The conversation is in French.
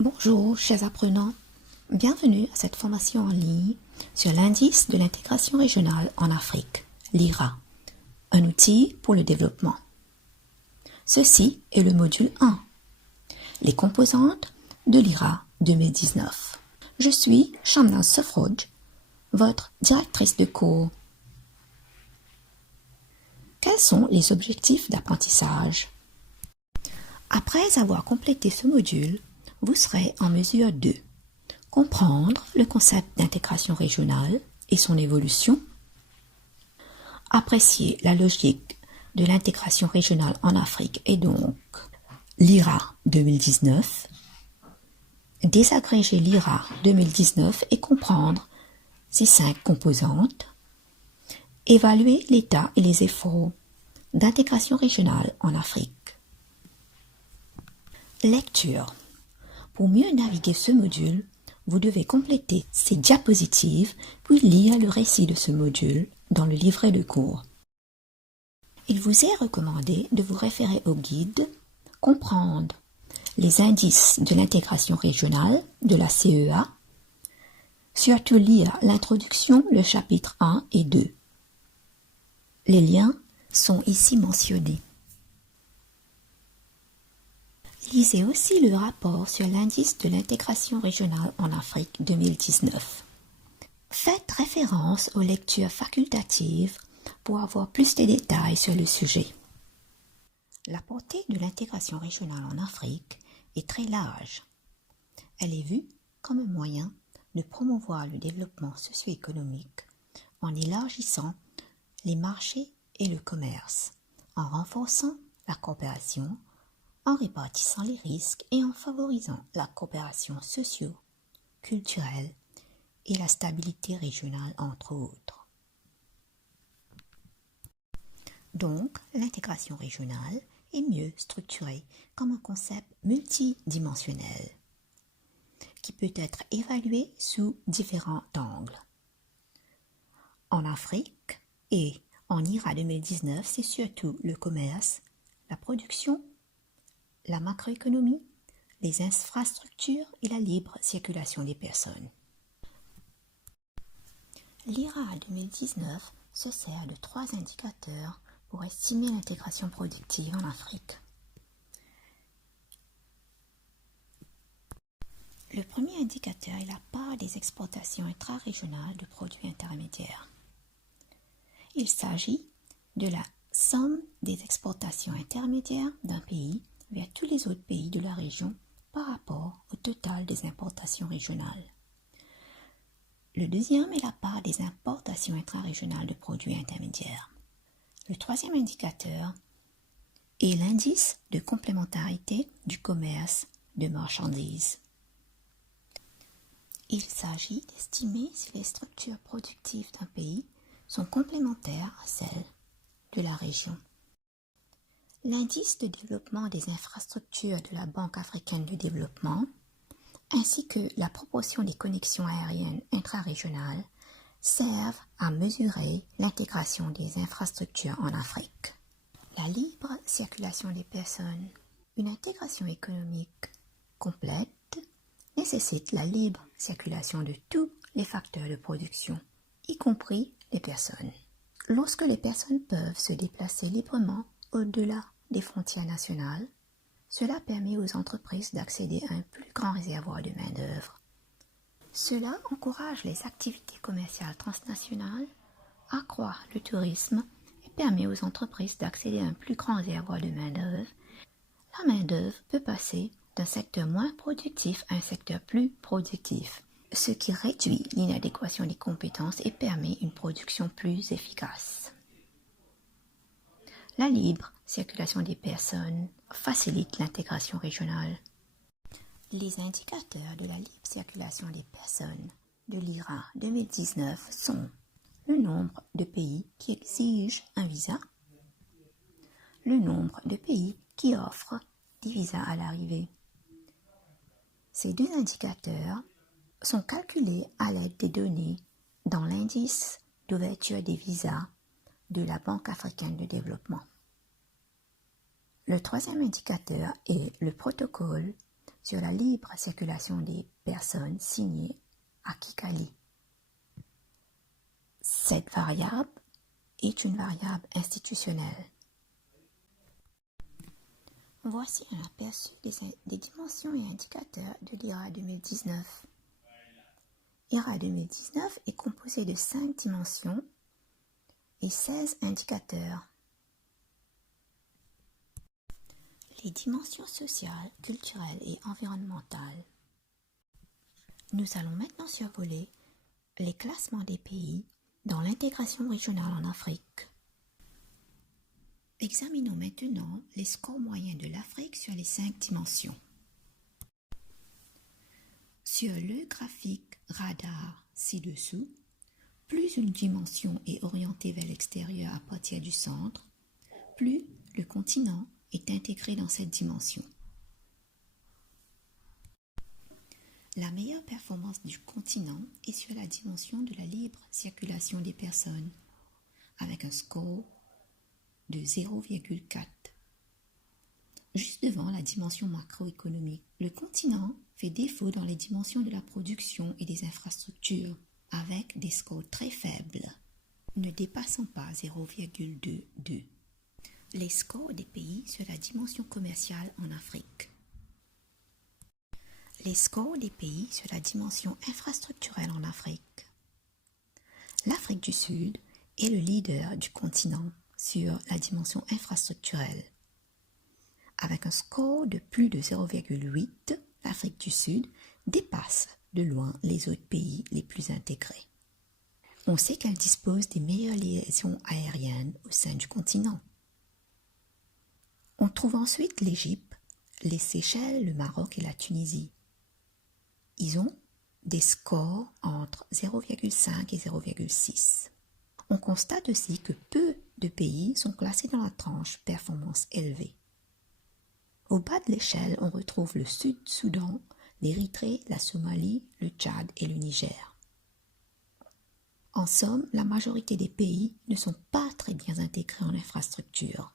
Bonjour, chers apprenants. Bienvenue à cette formation en ligne sur l'indice de l'intégration régionale en Afrique, l'IRA, un outil pour le développement. Ceci est le module 1, les composantes de l'IRA 2019. Je suis Shamna Sofroj, votre directrice de cours. Quels sont les objectifs d'apprentissage? Après avoir complété ce module, vous serez en mesure de comprendre le concept d'intégration régionale et son évolution, apprécier la logique de l'intégration régionale en Afrique et donc l'IRA 2019, désagréger l'IRA 2019 et comprendre ses 5 composantes, évaluer l'état et les efforts d'intégration régionale en Afrique. Lecture. Pour mieux naviguer ce module, vous devez compléter ces diapositives puis lire le récit de ce module dans le livret de cours. Il vous est recommandé de vous référer au guide, comprendre les indices de l'intégration régionale de la CEA, surtout lire l'introduction, le chapitre 1 et 2. Les liens sont ici mentionnés. Lisez aussi le rapport sur l'indice de l'intégration régionale en Afrique 2019. Faites référence aux lectures facultatives pour avoir plus de détails sur le sujet. La portée de l'intégration régionale en Afrique est très large. Elle est vue comme un moyen de promouvoir le développement socio-économique en élargissant les marchés et le commerce, en renforçant la coopération, en répartissant les risques et en favorisant la coopération socio-culturelle et la stabilité régionale, entre autres. Donc, l'intégration régionale est mieux structurée comme un concept multidimensionnel qui peut être évalué sous différents angles. En Afrique et en IRA 2019, c'est surtout le commerce, la production, la macroéconomie, les infrastructures et la libre circulation des personnes. L'IRA 2019 se sert de 3 indicateurs pour estimer l'intégration productive en Afrique. Le premier indicateur est la part des exportations intra-régionales de produits intermédiaires. Il s'agit de la somme des exportations intermédiaires d'un pays vers tous les autres pays de la région par rapport au total des importations régionales. Le deuxième est la part des importations intra-régionales de produits intermédiaires. Le troisième indicateur est l'indice de complémentarité du commerce de marchandises. Il s'agit d'estimer si les structures productives d'un pays sont complémentaires à celles de la région. L'indice de développement des infrastructures de la Banque africaine de développement, ainsi que la proportion des connexions aériennes intra-régionales, servent à mesurer l'intégration des infrastructures en Afrique. La libre circulation des personnes. Une intégration économique complète nécessite la libre circulation de tous les facteurs de production, y compris les personnes. Lorsque les personnes peuvent se déplacer librement au-delà des frontières nationales, cela permet aux entreprises d'accéder à un plus grand réservoir de main-d'œuvre. Cela encourage les activités commerciales transnationales, accroît le tourisme et permet aux entreprises d'accéder à un plus grand réservoir de main-d'œuvre. La main-d'œuvre peut passer d'un secteur moins productif à un secteur plus productif, ce qui réduit l'inadéquation des compétences et permet une production plus efficace. La libre circulation des personnes facilite l'intégration régionale. Les indicateurs de la libre circulation des personnes de l'IRA 2019 sont le nombre de pays qui exigent un visa, le nombre de pays qui offrent des visas à l'arrivée. Ces 2 indicateurs sont calculés à l'aide des données dans l'indice d'ouverture des visas de la Banque africaine de développement. Le troisième indicateur est le protocole sur la libre circulation des personnes signée à Kigali. Cette variable est une variable institutionnelle. Voici un aperçu des dimensions et indicateurs de l'IRA 2019. IRA 2019 est composé de 5 dimensions et 16 indicateurs. Les dimensions sociales, culturelles et environnementales. Nous allons maintenant survoler les classements des pays dans l'intégration régionale en Afrique. Examinons maintenant les scores moyens de l'Afrique sur les 5 dimensions. Sur le graphique radar ci-dessous, plus une dimension est orientée vers l'extérieur à partir du centre, plus le continent est intégré dans cette dimension. La meilleure performance du continent est sur la dimension de la libre circulation des personnes, avec un score de 0,4. Juste devant la dimension macroéconomique, le continent fait défaut dans les dimensions de la production et des infrastructures, avec des scores très faibles, ne dépassant pas 0,22. Les scores des pays sur la dimension commerciale en Afrique. Les scores des pays sur la dimension infrastructurelle en Afrique. L'Afrique du Sud est le leader du continent sur la dimension infrastructurelle. Avec un score de plus de 0,8, l'Afrique du Sud dépasse de loin les autres pays les plus intégrés. On sait qu'elle dispose des meilleures liaisons aériennes au sein du continent. On trouve ensuite l'Égypte, les Seychelles, le Maroc et la Tunisie. Ils ont des scores entre 0,5 et 0,6. On constate aussi que peu de pays sont classés dans la tranche performance élevée. Au bas de l'échelle, on retrouve le Sud-Soudan, l'Érythrée, la Somalie, le Tchad et le Niger. En somme, la majorité des pays ne sont pas très bien intégrés en infrastructure.